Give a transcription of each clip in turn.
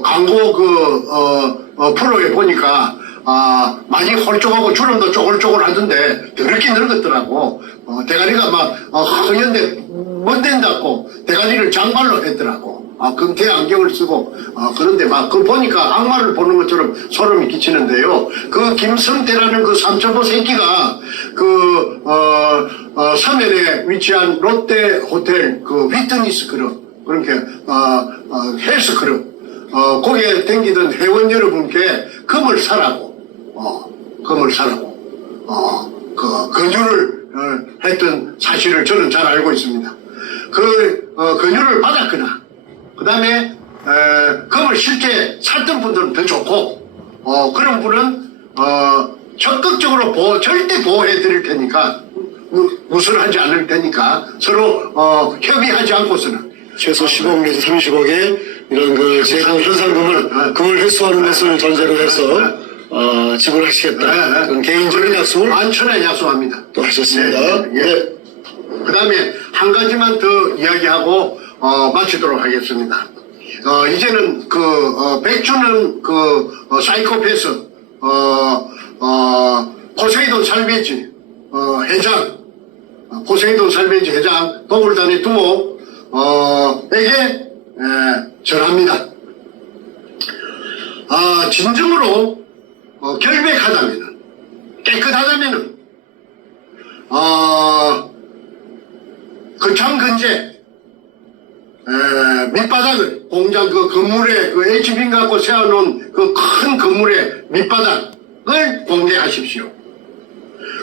그 광고 그 어, 어, 프로에 보니까 아 많이 홀쭉하고 주름도 쪼글쪼글 하던데 더럽게 늙었더라고. 어, 대가리가 막 어, 허연데 못 된다고 대가리를 장발로 했더라고. 아 금태 안경을 쓰고 아 그런데 막 그 보니까 악마를 보는 것처럼 소름이 끼치는데요. 그 김성태라는 그 삼천포 새끼가 그 어, 어, 서면에 위치한 롯데 호텔 그 휘트니스 클럽 그렇게 어, 어, 헬스 클럽 어, 거기에 댕기던 회원 여러분께 금을 사라고. 어, 금을 사라고. 어, 그 권유를 어, 했던 사실을 저는 잘 알고 있습니다. 그 어, 권유를 받았거나 그 다음에 금을 실제 샀던 분들은 더 좋고 어, 그런 분은 어, 적극적으로 보호, 절대 보호해 드릴 테니까 무- 무술하지 않을 테니까 서로 어, 협의하지 않고서는. 최소 10억 내지 30억의 이런 그 재산 현상금을 금을 회수하는 것을 전제로 해서 어, 지불하시겠다. 그런 개인적인 약속을 만천에 약속합니다. 또 하셨습니다. 네, 예. 그 다음에 한 가지만 더 이야기하고 어, 마치도록 하겠습니다. 어, 이제는 그 어, 백주는 그 어, 사이코패스 어, 어, 포세이돈 살베지 어, 회장 어, 포세이돈 살베지 회장 도굴단의 두모 어, 에게 에, 전합니다. 아, 진정으로 어, 결백하다면은 깨끗하다면은 어, 그 장근제 에, 밑바닥을 공장 그 건물에 그 HB 갖고 세워놓은 그 큰 건물의 밑바닥을 공개하십시오.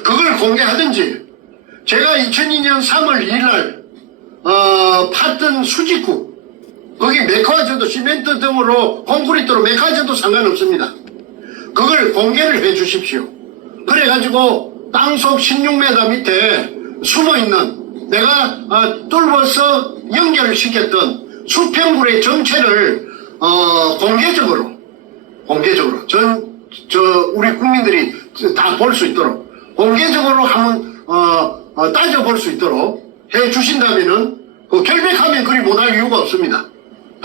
그걸 공개하든지 제가 2002년 3월 2일 날 어, 팠던 수직구 거기 메카와저도 시멘트 등으로 콘크리트로 메카와저도 상관없습니다. 그걸 공개를 해 주십시오. 그래가지고 땅속 16m 밑에 숨어 있는 내가 어, 뚫어서 연결을 시켰던 수평굴의 정체를 어, 공개적으로 공개적으로 전 저 우리 국민들이 다 볼 수 있도록 공개적으로 한번 어, 어, 따져볼 수 있도록 해 주신다면은 그 결백하면 그리 못할 이유가 없습니다.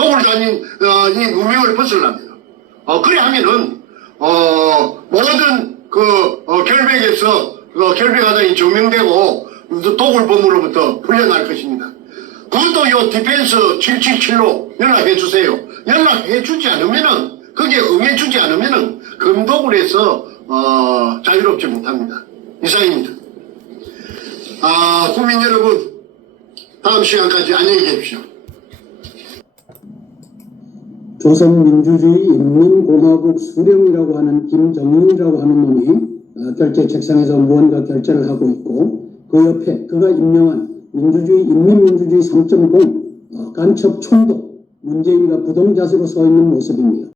독을 다닌 어, 이 누명을 벗으려면 어, 그래 하면은 어, 모든 그 어, 결백에서 그 결백하다니 증명되고 독을범으로부터 풀려날 것입니다. 그것도 요 디펜스 777로 연락해 주세요. 연락해 주지 않으면은 거기에 응해 주지 않으면은 해서 어, 자유롭지 못합니다. 이상입니다. 아, 국민 여러분 다음 시간까지 안녕히 계십시오. 조선민주주의 인민공화국 수령이라고 하는 김정일이라고 하는 놈이 어, 결제 책상에서 무언가 결제를 하고 있고 그 옆에 그가 임명한 민주주의 인민민주주의 3.0 어, 간첩 총독 문재인과 부동자세로 서 있는 모습입니다.